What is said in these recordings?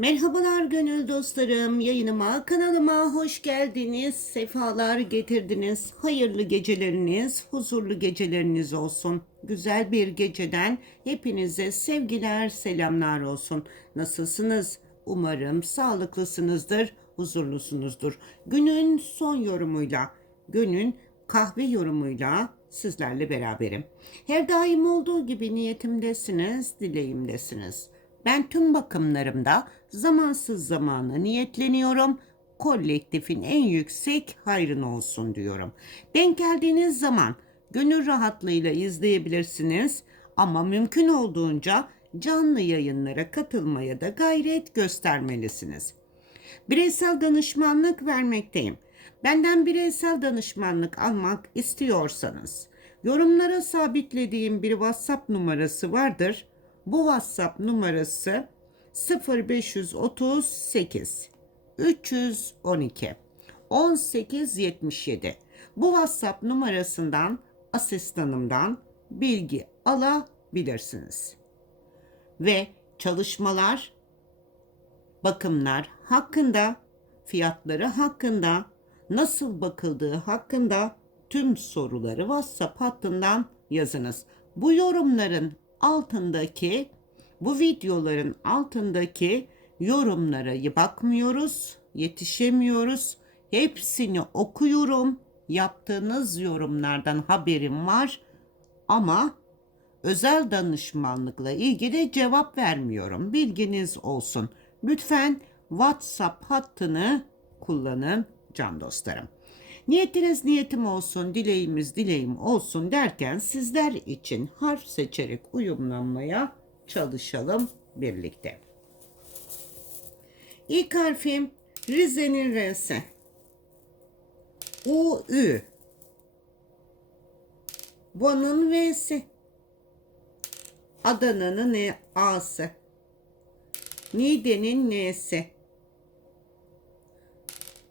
Merhabalar gönül dostlarım. Yayınıma, kanalıma hoş geldiniz. Sefalar getirdiniz. Hayırlı geceleriniz, huzurlu geceleriniz olsun. Güzel bir geceden hepinize sevgiler, selamlar olsun. Nasılsınız? Umarım sağlıklısınızdır, huzurlusunuzdur. Günün son yorumuyla, günün kahve yorumuyla sizlerle beraberim. Her daim olduğu gibi niyetimdesiniz, dileğimdesiniz. Ben tüm bakımlarımda zamansız zamana niyetleniyorum. Kolektifin en yüksek hayrın olsun diyorum. Denk geldiğiniz zaman gönül rahatlığıyla izleyebilirsiniz ama mümkün olduğunca canlı yayınlara katılmaya da gayret göstermelisiniz. Bireysel danışmanlık vermekteyim. Benden bireysel danışmanlık almak istiyorsanız yorumlara sabitlediğim bir WhatsApp numarası vardır. Bu WhatsApp numarası 0538 312 1877. Bu WhatsApp numarasından asistanımdan bilgi alabilirsiniz. Ve çalışmalar, bakımlar hakkında, fiyatları hakkında, nasıl bakıldığı hakkında tüm soruları WhatsApp hattından yazınız. Bu yorumların altındaki, bu videoların altındaki yorumlara bakmıyoruz, yetişemiyoruz. Hepsini okuyorum. Yaptığınız yorumlardan haberim var ama özel danışmanlıkla ilgili cevap vermiyorum. Bilginiz olsun. Lütfen WhatsApp hattını kullanın can dostlarım. Niyetiniz niyetim olsun, dileğimiz dileğim olsun derken sizler için harf seçerek uyumlanmaya çalışalım birlikte. İlk harfim Rize'nin R'si. U, Ü. Van'ın V'si. Adana'nın A'sı. Niğde'nin N'si.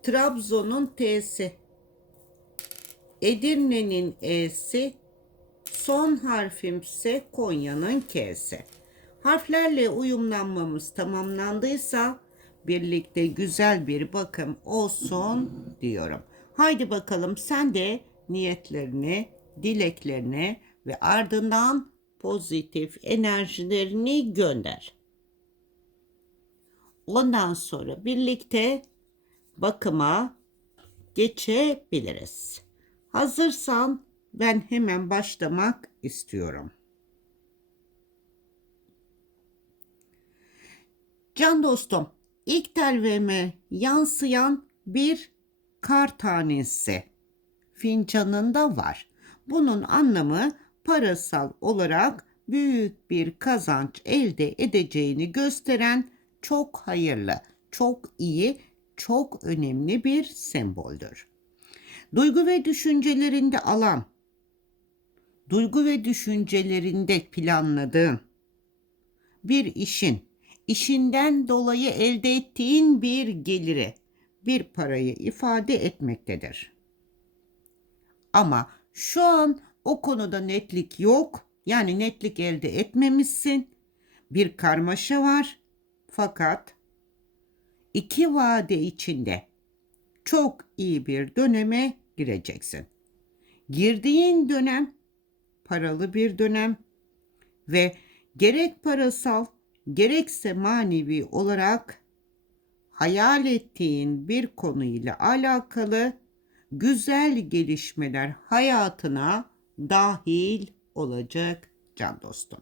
Trabzon'un T'si. Edirne'nin E'si. Son harfimse Konya'nın K'si. Harflerle uyumlanmamız tamamlandıysa birlikte güzel bir bakım olsun diyorum. Haydi bakalım sen de niyetlerini, dileklerini ve ardından pozitif enerjilerini gönder. Ondan sonra birlikte bakıma geçebiliriz. Hazırsan ben hemen başlamak istiyorum. Can dostum, ilk telveme yansıyan bir kar tanesi fincanında var. Bunun anlamı parasal olarak büyük bir kazanç elde edeceğini gösteren çok hayırlı, çok iyi, çok önemli bir semboldür. Duygu ve düşüncelerinde alan, duygu ve düşüncelerinde planladığın bir işin, işinden dolayı elde ettiğin bir geliri, bir parayı ifade etmektedir. Ama şu an o konuda netlik yok. Yani netlik elde etmemişsin. Bir karmaşa var. Fakat iki vade içinde çok iyi bir döneme gireceksin. Girdiğin dönem paralı bir dönem ve gerek parasal gerekse manevi olarak hayal ettiğin bir konuyla alakalı güzel gelişmeler hayatına dahil olacak can dostum.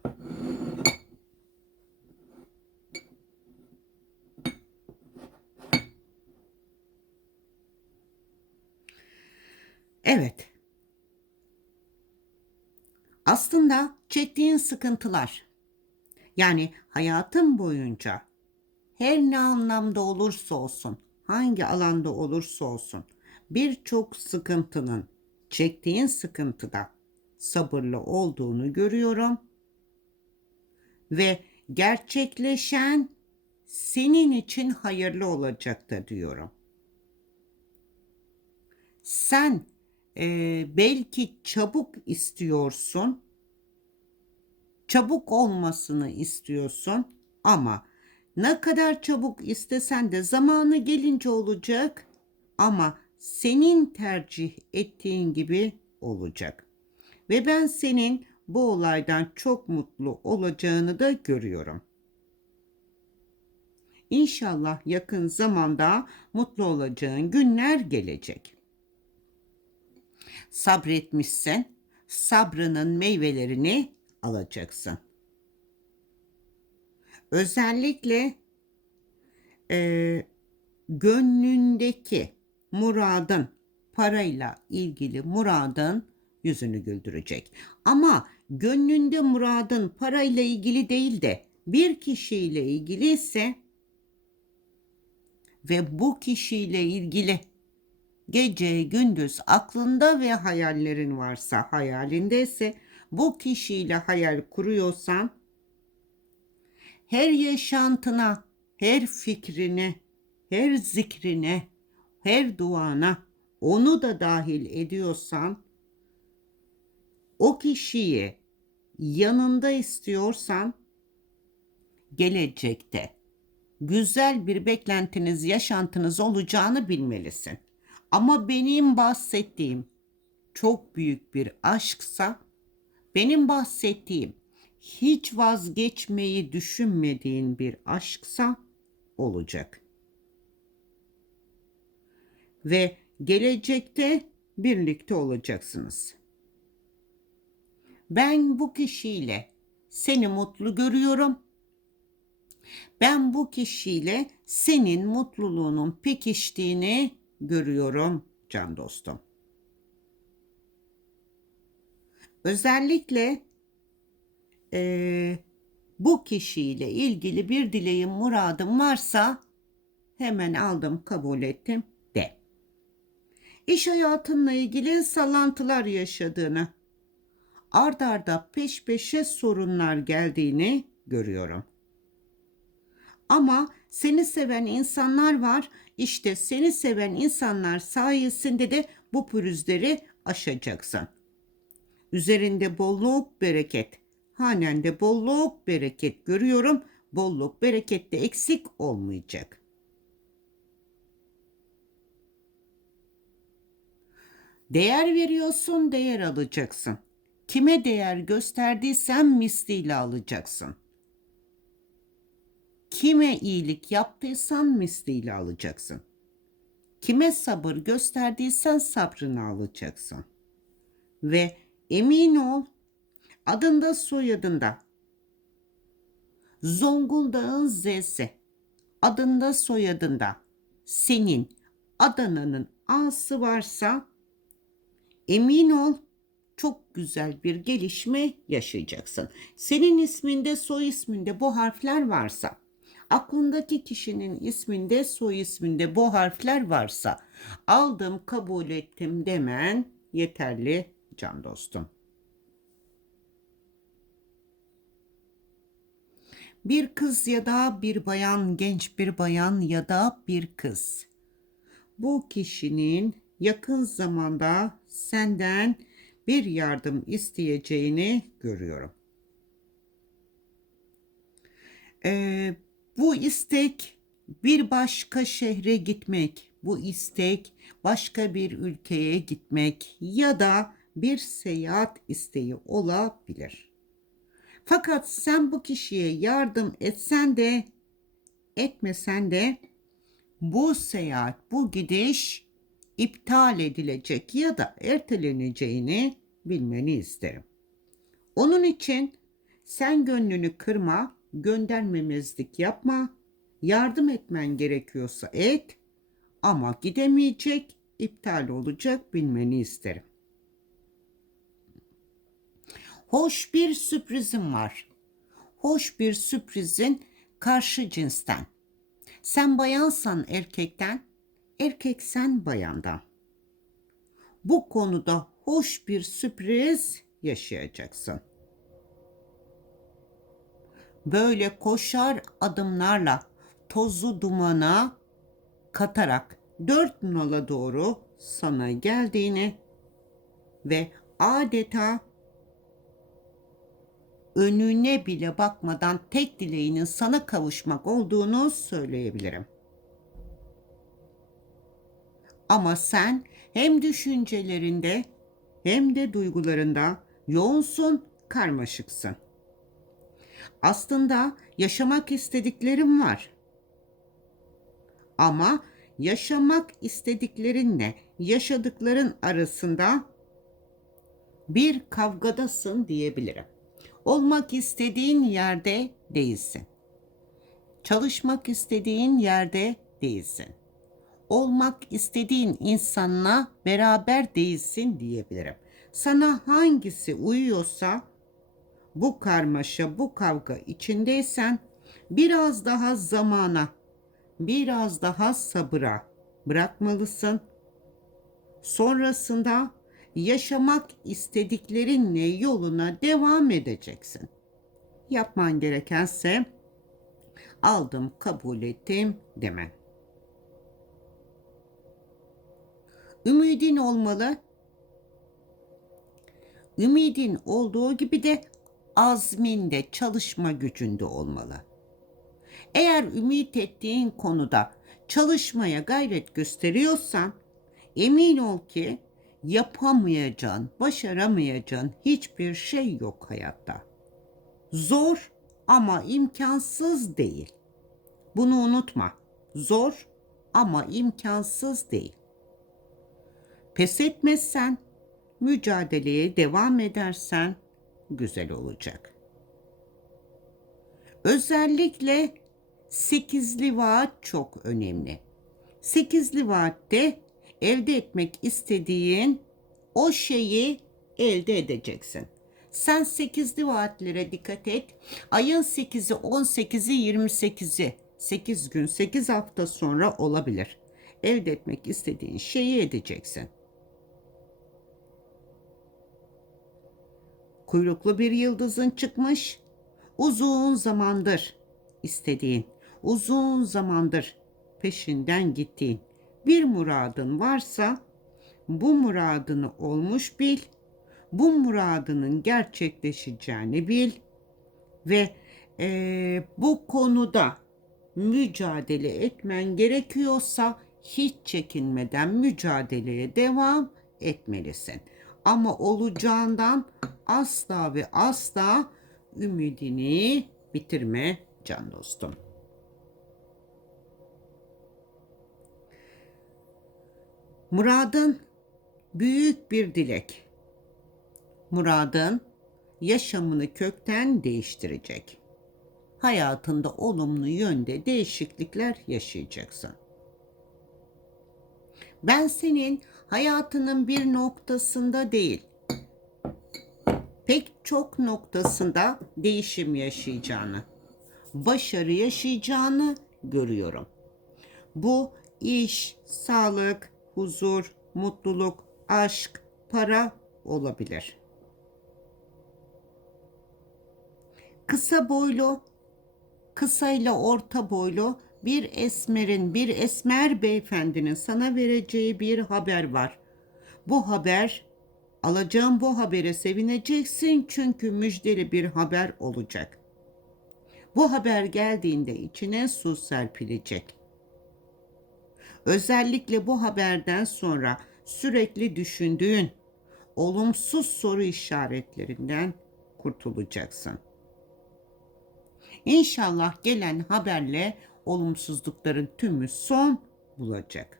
Evet. Aslında çektiğin sıkıntılar yani hayatın boyunca her ne anlamda olursa olsun, hangi alanda olursa olsun birçok sıkıntının çektiğin sıkıntıda sabırlı olduğunu görüyorum ve gerçekleşen senin için hayırlı olacaktır diyorum. Sen e, belki çabuk istiyorsun, çabuk olmasını istiyorsun ama Ne kadar çabuk istesen de zamanı gelince olacak ama senin tercih ettiğin gibi olacak. Ve ben senin bu olaydan çok mutlu olacağını da görüyorum. İnşallah yakın zamanda mutlu olacağın günler gelecek. Sabretmişsen sabrının meyvelerini alacaksın. Özellikle e, gönlündeki muradın parayla ilgili muradın yüzünü güldürecek. Ama gönlünde muradın parayla ilgili değil de bir kişiyle ilgili ise ve bu kişiyle ilgili gece gündüz aklında ve hayallerin varsa hayalinde ise bu kişiyle hayal kuruyorsan her yaşantına, her fikrine, her zikrine, her duana onu da dahil ediyorsan o kişiyi yanında istiyorsan gelecekte güzel bir beklentiniz, yaşantınız olacağını bilmelisin. Ama benim bahsettiğim çok büyük bir aşksa benim bahsettiğim hiç vazgeçmeyi düşünmediğin bir aşksa olacak. Ve gelecekte birlikte olacaksınız. Ben bu kişiyle seni mutlu görüyorum. Ben bu kişiyle senin mutluluğunun pekiştiğini görüyorum can dostum. Özellikle e, bu kişiyle ilgili bir dileğim, muradım varsa hemen aldım, kabul ettim de. İş hayatınla ilgili sallantılar yaşadığını, ard arda peş peşe sorunlar geldiğini görüyorum. Ama seni seven insanlar var. İşte seni seven insanlar sayesinde de bu pürüzleri aşacaksın. Üzerinde bolluk, bereket. Hanende bolluk, bereket görüyorum. Bolluk, bereket de eksik olmayacak. Değer veriyorsun, değer alacaksın. Kime değer gösterdiysen misliyle alacaksın. Kime iyilik yaptıysan misliyle alacaksın. Kime sabır gösterdiysen sabrını alacaksın. Ve emin ol adında soyadında Zonguldak'ın Z'si adında soyadında senin Adana'nın A'sı varsa emin ol çok güzel bir gelişme yaşayacaksın. Senin isminde soy isminde bu harfler varsa aklındaki kişinin isminde soy isminde bu harfler varsa aldım kabul ettim demen yeterli can dostum. Bir kız ya da bir bayan, genç bir bayan ya da bir kız. Bu kişinin yakın zamanda senden bir yardım isteyeceğini görüyorum. Ee, bu istek bir başka şehre gitmek, bu istek başka bir ülkeye gitmek ya da bir seyahat isteği olabilir. Fakat sen bu kişiye yardım etsen de etmesen de bu seyahat, bu gidiş iptal edilecek ya da erteleneceğini bilmeni isterim. Onun için sen gönlünü kırma, göndermemezlik yapma, yardım etmen gerekiyorsa et ama gidemeyecek, iptal olacak bilmeni isterim. Hoş bir sürprizim var. Hoş bir sürprizin karşı cinsten. Sen bayansan erkekten, erkeksen bayandan. Bu konuda hoş bir sürpriz yaşayacaksın. Böyle koşar adımlarla tozu dumana katarak dört nala doğru sana geldiğini ve adeta önüne bile bakmadan tek dileğinin sana kavuşmak olduğunu söyleyebilirim. Ama sen hem düşüncelerinde hem de duygularında yoğunsun, karmaşıksın. Aslında yaşamak istediklerim var. Ama yaşamak istediklerinle yaşadıkların arasında bir kavgadasın diyebilirim. Olmak istediğin yerde değilsin. Çalışmak istediğin yerde değilsin. Olmak istediğin insanla beraber değilsin diyebilirim. Sana hangisi uyuyorsa bu karmaşa, bu kavga içindeysen biraz daha zamana, biraz daha sabıra bırakmalısın. Sonrasında yaşamak istediklerinle yoluna devam edeceksin. Yapman gerekense aldım, kabul ettim demen. Ümidin olmalı. Ümidin olduğu gibi de azminde, çalışma gücünde olmalı. Eğer ümit ettiğin konuda çalışmaya gayret gösteriyorsan emin ol ki yapamayacağın, başaramayacağın hiçbir şey yok hayatta. Zor ama imkansız değil. Bunu unutma. Zor ama imkansız değil. Pes etmezsen, mücadeleye devam edersen güzel olacak. Özellikle sekizli vaat çok önemli. Sekizli vaatte elde etmek istediğin o şeyi elde edeceksin. Sen sekizli vaatlere dikkat et. Ayın 8'i, 18'i, 28'i 8 gün, 8 hafta sonra olabilir. Elde etmek istediğin şeyi edeceksin. Kuyruklu bir yıldızın çıkmış. Uzun zamandır istediğin, uzun zamandır peşinden gittiğin bir muradın varsa bu muradını olmuş bil. Bu muradının gerçekleşeceğini bil ve e, bu konuda mücadele etmen gerekiyorsa hiç çekinmeden mücadeleye devam etmelisin. Ama olacağından asla ve asla ümidini bitirme can dostum. Muradın büyük bir dilek. Muradın yaşamını kökten değiştirecek. Hayatında olumlu yönde değişiklikler yaşayacaksın. Ben senin hayatının bir noktasında değil, pek çok noktasında değişim yaşayacağını, başarı yaşayacağını görüyorum. Bu iş, sağlık, huzur, mutluluk, aşk, para olabilir. Kısa boylu, kısa ile orta boylu bir esmerin, bir esmer beyefendinin sana vereceği bir haber var. Bu haber, alacağım bu habere sevineceksin çünkü müjdeli bir haber olacak. Bu haber geldiğinde içine su serpilecek. Özellikle bu haberden sonra sürekli düşündüğün olumsuz soru işaretlerinden kurtulacaksın. İnşallah gelen haberle olumsuzlukların tümü son bulacak.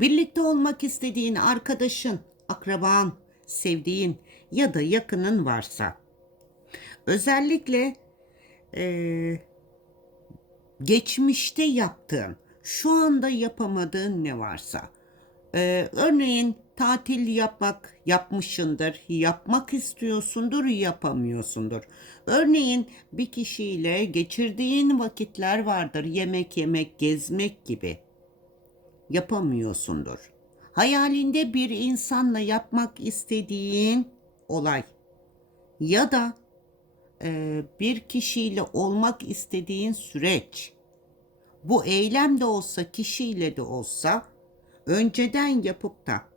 Birlikte olmak istediğin arkadaşın, akraban, sevdiğin ya da yakının varsa özellikle e, geçmişte yaptığın, şu anda yapamadığın ne varsa e, örneğin tatil yapmak yapmışındır, yapmak istiyorsundur, yapamıyorsundur. Örneğin bir kişiyle geçirdiğin vakitler vardır, yemek yemek, gezmek gibi. Yapamıyorsundur. Hayalinde bir insanla yapmak istediğin olay ya da e, bir kişiyle olmak istediğin süreç. Bu eylem de olsa, kişiyle de olsa önceden yapıp da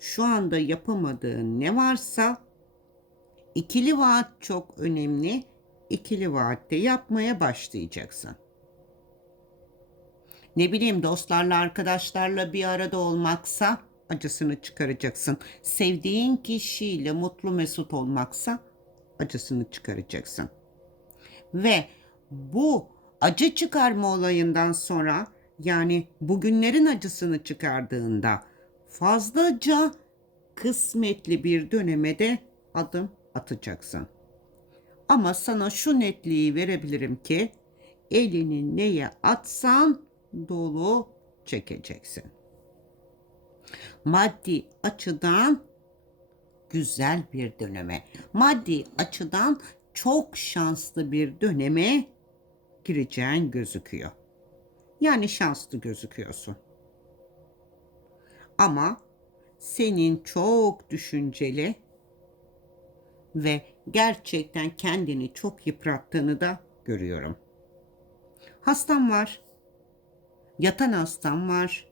şu anda yapamadığın ne varsa ikili vaat çok önemli. İkili vaatte yapmaya başlayacaksın. Ne bileyim dostlarla arkadaşlarla bir arada olmaksa acısını çıkaracaksın. Sevdiğin kişiyle mutlu mesut olmaksa acısını çıkaracaksın. Ve bu acı çıkarma olayından sonra yani bugünlerin acısını çıkardığında fazlaca kısmetli bir döneme de adım atacaksın. Ama sana şu netliği verebilirim ki elini neye atsan dolu çekeceksin. Maddi açıdan güzel bir döneme, maddi açıdan çok şanslı bir döneme gireceğin gözüküyor. Yani şanslı gözüküyorsun. Ama senin çok düşünceli ve gerçekten kendini çok yıprattığını da görüyorum. Hastam var. Yatan hastam var.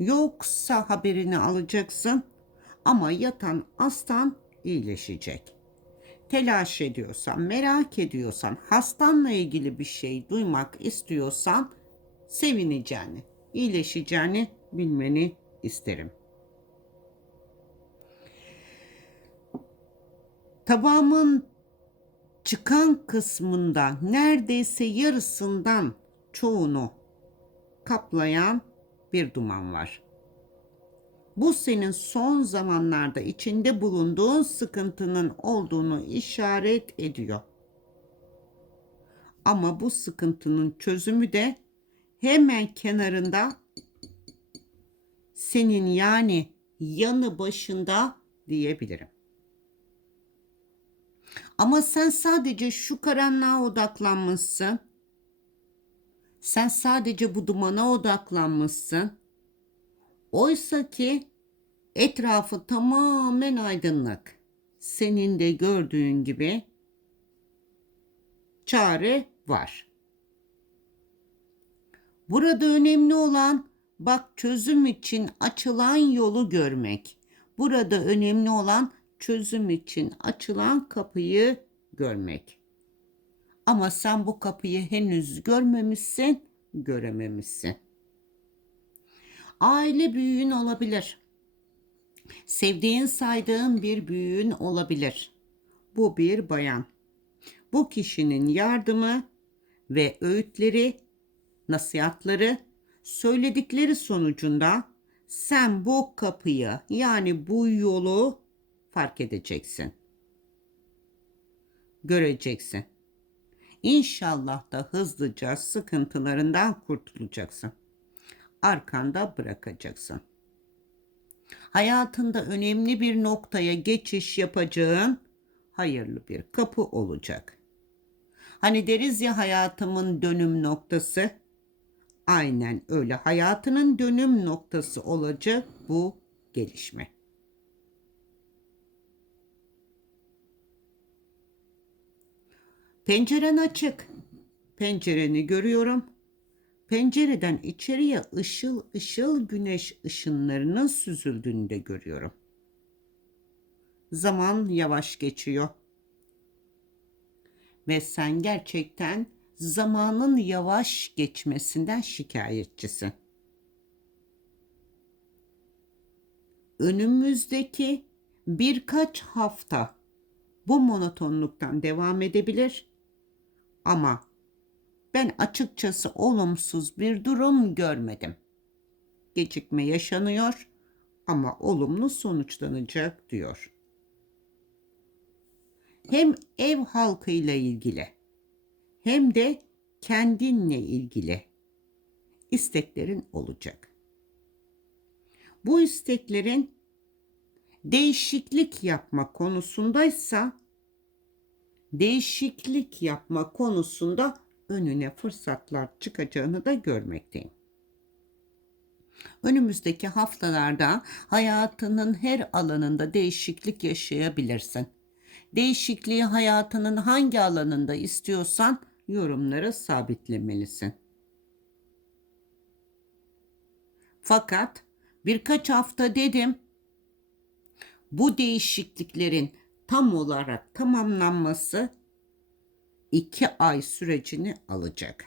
Yoksa haberini alacaksın ama yatan hastan iyileşecek. Telaş ediyorsan, merak ediyorsan, hastanla ilgili bir şey duymak istiyorsan sevineceğini, iyileşeceğini bilmeni isterim. Tabağımın çıkan kısmında neredeyse yarısından çoğunu kaplayan bir duman var. Bu senin son zamanlarda içinde bulunduğun sıkıntının olduğunu işaret ediyor. Ama bu sıkıntının çözümü de hemen kenarında senin yani yanı başında diyebilirim. Ama sen sadece şu karanlığa odaklanmışsın. Sen sadece bu dumana odaklanmışsın. Oysa ki etrafı tamamen aydınlık. Senin de gördüğün gibi çare var. Burada önemli olan bak çözüm için açılan yolu görmek. Burada önemli olan çözüm için açılan kapıyı görmek. Ama sen bu kapıyı henüz görmemişsin, görememişsin. Aile büyüğün olabilir. Sevdiğin, saydığın bir büyüğün olabilir. Bu bir bayan. Bu kişinin yardımı ve öğütleri, nasihatları, söyledikleri sonucunda sen bu kapıyı yani bu yolu fark edeceksin. Göreceksin. İnşallah da hızlıca sıkıntılarından kurtulacaksın. Arkanda bırakacaksın. Hayatında önemli bir noktaya geçiş yapacağın hayırlı bir kapı olacak. Hani deriz ya hayatımın dönüm noktası. Aynen öyle hayatının dönüm noktası olacak bu gelişme. Penceren açık. Pencereni görüyorum. Pencereden içeriye ışıl ışıl güneş ışınlarının süzüldüğünü de görüyorum. Zaman yavaş geçiyor. Ve sen gerçekten zamanın yavaş geçmesinden şikayetçisin. Önümüzdeki birkaç hafta bu monotonluktan devam edebilir ama ben açıkçası olumsuz bir durum görmedim. Gecikme yaşanıyor ama olumlu sonuçlanacak diyor. Hem ev halkıyla ilgili hem de kendinle ilgili isteklerin olacak. Bu isteklerin değişiklik yapma konusundaysa değişiklik yapma konusunda önüne fırsatlar çıkacağını da görmekteyim. Önümüzdeki haftalarda hayatının her alanında değişiklik yaşayabilirsin. Değişikliği hayatının hangi alanında istiyorsan yorumlara sabitlemelisin. Fakat birkaç hafta dedim bu değişikliklerin tam olarak tamamlanması iki ay sürecini alacak.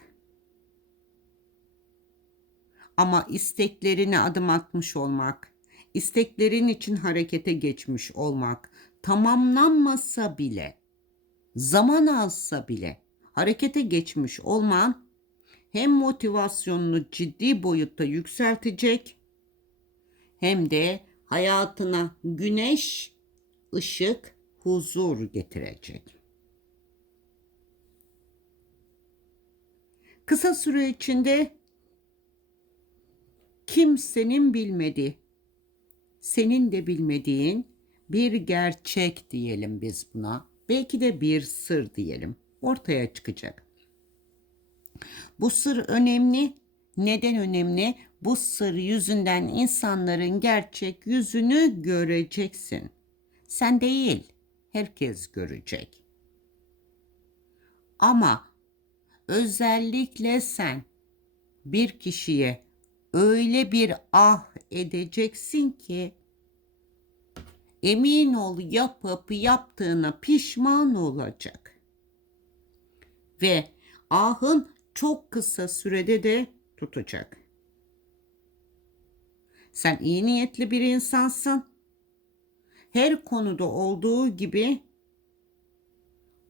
Ama isteklerine adım atmış olmak, isteklerin için harekete geçmiş olmak, tamamlanmasa bile, zaman alsa bile harekete geçmiş olman hem motivasyonunu ciddi boyutta yükseltecek hem de hayatına güneş, ışık, huzur getirecek. Kısa süre içinde kimsenin bilmediği, senin de bilmediğin bir gerçek diyelim biz buna. Belki de bir sır diyelim. Ortaya çıkacak. Bu sır önemli. Neden önemli? Bu sır yüzünden insanların gerçek yüzünü göreceksin. Sen değil, herkes görecek. Ama özellikle sen bir kişiye öyle bir ah edeceksin ki emin ol yapıp yaptığına pişman olacak. Ve ahın çok kısa sürede de tutacak. Sen iyi niyetli bir insansın. Her konuda olduğu gibi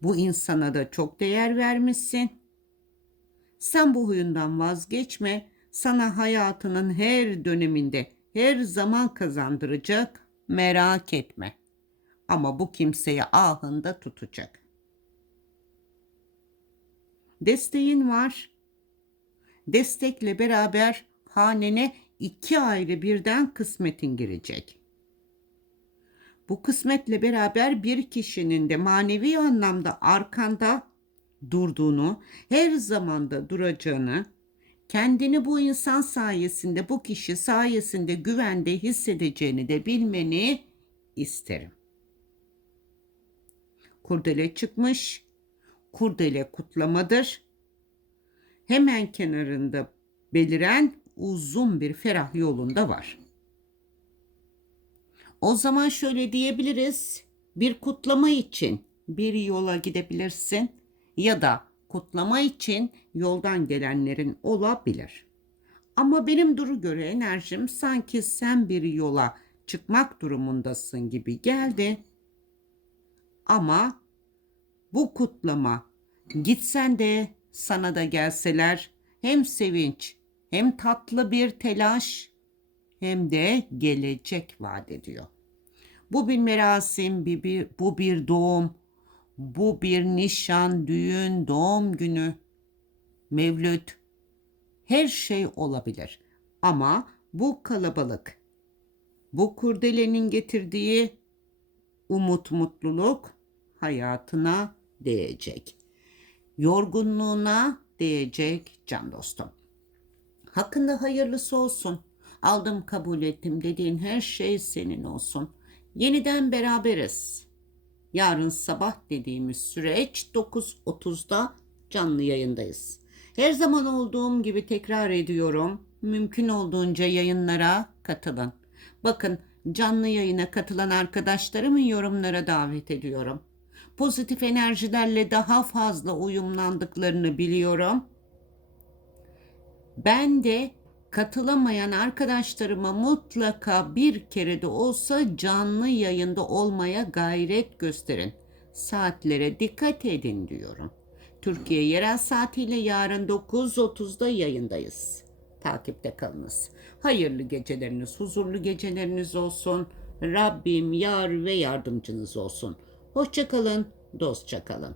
bu insana da çok değer vermişsin. Sen bu huyundan vazgeçme. Sana hayatının her döneminde her zaman kazandıracak. Merak etme. Ama bu kimseye ahında tutacak. Desteğin var. Destekle beraber hanene iki ayrı birden kısmetin girecek. Bu kısmetle beraber bir kişinin de manevi anlamda arkanda durduğunu, her zamanda duracağını, kendini bu insan sayesinde, bu kişi sayesinde güvende hissedeceğini de bilmeni isterim. Kurdele çıkmış, kurdele kutlamadır. Hemen kenarında beliren uzun bir ferah yolunda var. O zaman şöyle diyebiliriz. Bir kutlama için bir yola gidebilirsin ya da kutlama için yoldan gelenlerin olabilir. Ama benim duru göre enerjim sanki sen bir yola çıkmak durumundasın gibi geldi. Ama bu kutlama gitsen de sana da gelseler hem sevinç hem tatlı bir telaş hem de gelecek vaat ediyor. Bu bir merasim, bu bir doğum, bu bir nişan, düğün, doğum günü, mevlüt, her şey olabilir. Ama bu kalabalık, bu kurdelenin getirdiği umut, mutluluk hayatına değecek. Yorgunluğuna değecek can dostum. Hakkında hayırlısı olsun. Aldım kabul ettim dediğin her şey senin olsun. Yeniden beraberiz. Yarın sabah dediğimiz süreç 9.30'da canlı yayındayız. Her zaman olduğum gibi tekrar ediyorum. Mümkün olduğunca yayınlara katılın. Bakın canlı yayına katılan arkadaşlarımı yorumlara davet ediyorum. Pozitif enerjilerle daha fazla uyumlandıklarını biliyorum. Ben de katılamayan arkadaşlarıma mutlaka bir kere de olsa canlı yayında olmaya gayret gösterin. Saatlere dikkat edin diyorum. Türkiye yerel saatiyle yarın 9.30'da yayındayız. Takipte kalınız. Hayırlı geceleriniz, huzurlu geceleriniz olsun. Rabbim yar ve yardımcınız olsun. Hoşçakalın, dostça kalın.